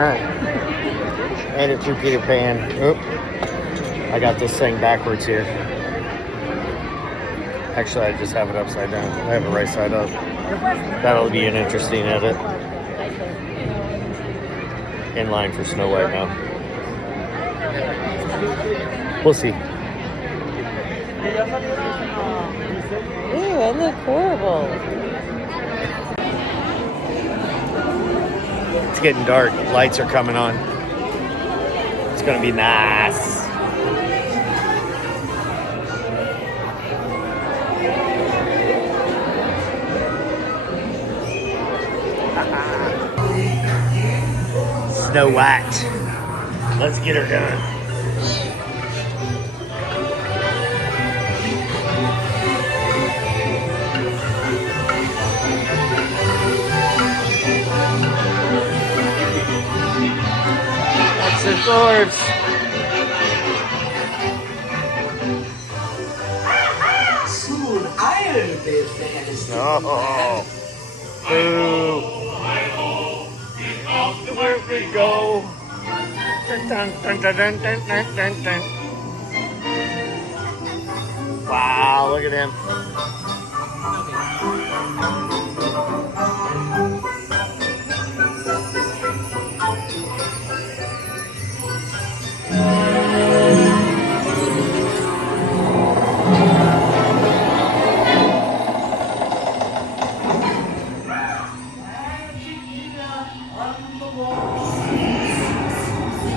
Alright. Made it through Peter Pan. Oop. I got this thing backwards here. Actually, I just have it upside down. I have it right side up. That'll be an interesting edit. In line for Snow White now. We'll see. Ew, I look horrible. It's getting dark. Lights are coming on. It's gonna be nice. Snow White. Let's get her done. That's the doors. Soon I'll be the headest. Oh. Boo. Where we go. Dun, dun, dun, dun, dun, dun, dun, dun, dun. Wow, look at him.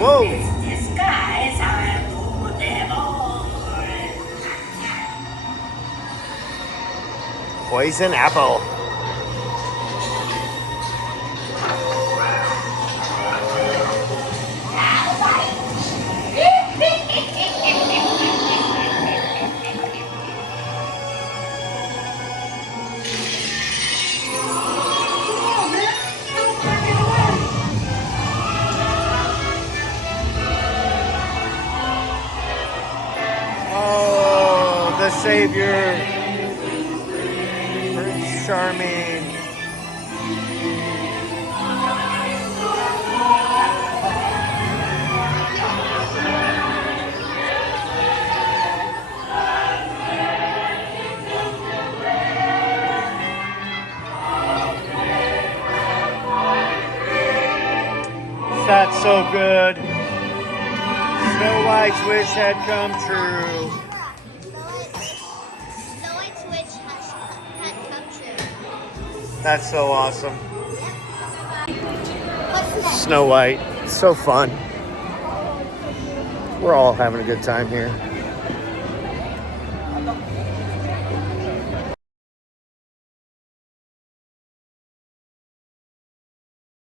Whoa! Skies are devil. Poison apple. Oh, the Savior. Prince Charming. That's so good. Snow White's wish had come true. Snow White's wish had come true. That's so awesome. What's next? Snow White. So fun. We're all having a good time here.